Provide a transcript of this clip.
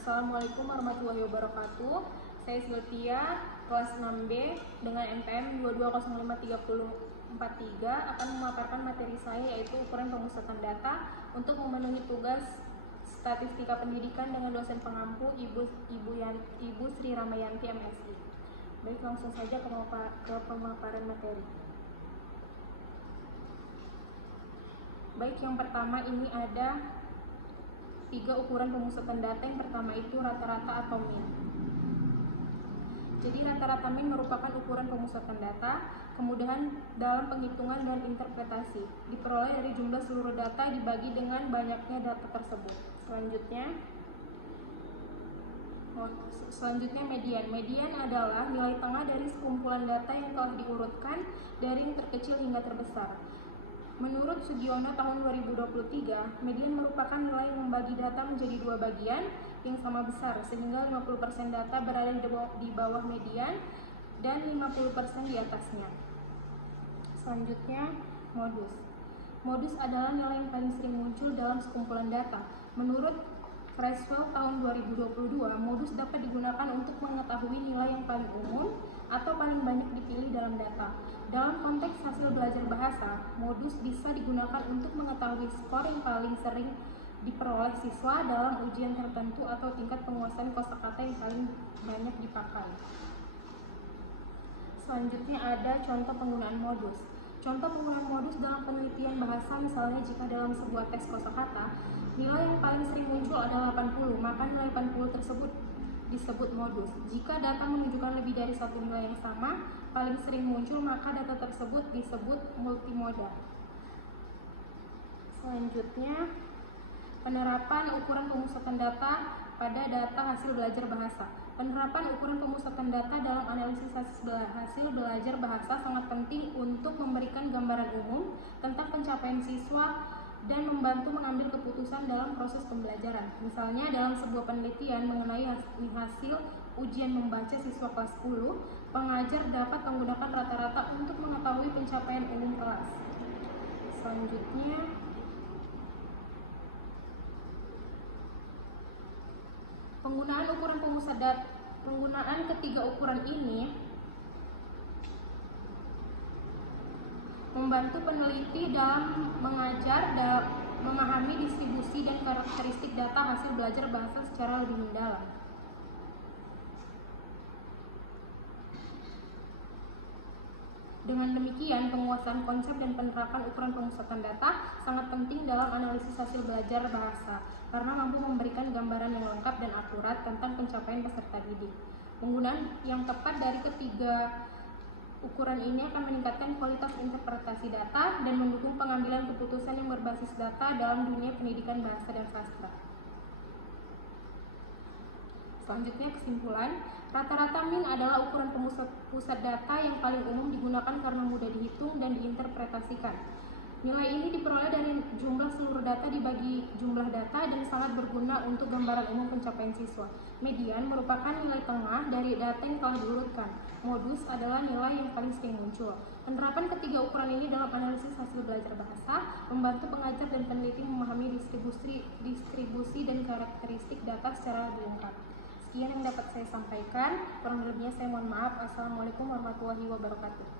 Assalamualaikum warahmatullahi wabarakatuh. Saya Sylvia, kelas 6B dengan NPM 2205343 akan memaparkan materi saya yaitu ukuran pemusatan data untuk memenuhi tugas statistika pendidikan dengan dosen pengampu Ibu Sri Ramayanti MSI. Baik, langsung saja ke pemaparan materi. Baik, yang pertama ini ada 3 ukuran pemusatan data. Yang pertama itu rata-rata atau mean. Jadi rata-rata mean merupakan ukuran pemusatan data, kemudahan dalam penghitungan dan interpretasi, diperoleh dari jumlah seluruh data dibagi dengan banyaknya data tersebut. Selanjutnya median. Median adalah nilai tengah dari sekumpulan data yang telah diurutkan dari yang terkecil hingga terbesar. Menurut Sugiono tahun 2023, median merupakan nilai yang membagi data menjadi 2 bagian yang sama besar, sehingga 50% data berada di bawah median dan 50% di atasnya. Selanjutnya, modus. Modus adalah nilai yang paling sering muncul dalam sekumpulan data. Menurut Creswell tahun 2022, modus dapat digunakan untuk mengetahui nilai yang paling umum atau paling banyak dipilih dalam data. Dalam konteks hasil belajar bahasa, modus bisa digunakan untuk mengetahui skor yang paling sering diperoleh siswa dalam ujian tertentu atau tingkat penguasaan kosakata yang paling banyak dipakai. Selanjutnya ada contoh penggunaan modus. Contoh penggunaan modus dalam penelitian bahasa, misalnya jika dalam sebuah tes kosakata, nilai yang paling sering muncul adalah 80, maka nilai 80 tersebut disebut modus. Jika data menunjukkan lebih dari satu nilai yang sama, paling sering muncul, maka data tersebut disebut multimoda. Selanjutnya, penerapan ukuran pemusatan data pada data hasil belajar bahasa. Penerapan ukuran pemusatan data dalam analisis hasil belajar bahasa sangat penting untuk memberikan gambaran umum tentang pencapaian siswa dan membantu mengambil keputusan dalam proses pembelajaran. Misalnya dalam sebuah penelitian mengenai hasil ujian membaca siswa kelas 10, pengajar dapat menggunakan rata-rata untuk mengetahui pencapaian umum kelas. Selanjutnya, penggunaan ukuran pemusat data. Penggunaan ketiga ukuran ini membantu peneliti dalam mengajar dan memahami distribusi dan karakteristik data hasil belajar bahasa secara lebih mendalam. Dengan demikian, penguasaan konsep dan penerapan ukuran pemusatan data sangat penting dalam analisis hasil belajar bahasa karena mampu memberikan gambaran yang lengkap dan akurat tentang pencapaian peserta didik. Penggunaan yang tepat dari ketiga ukuran ini akan meningkatkan kualitas interpretasi data dan mendukung pengambilan keputusan yang berbasis data dalam dunia pendidikan bahasa dan sastra. Selanjutnya, kesimpulan. Rata-rata mean adalah ukuran pusat data yang paling umum digunakan karena mudah dihitung dan diinterpretasikan. Nilai ini diperoleh dari jumlah seluruh data dibagi jumlah data dan sangat berguna untuk gambaran umum pencapaian siswa. Median merupakan nilai tengah dari data yang telah diurutkan. Modus adalah nilai yang paling sering muncul. Penerapan ketiga ukuran ini dalam analisis hasil belajar bahasa membantu pengajar dan peneliti memahami distribusi dan karakteristik data secara lebih lengkap. Sekian yang dapat saya sampaikan. Kurang lebihnya saya mohon maaf. Assalamualaikum warahmatullahi wabarakatuh.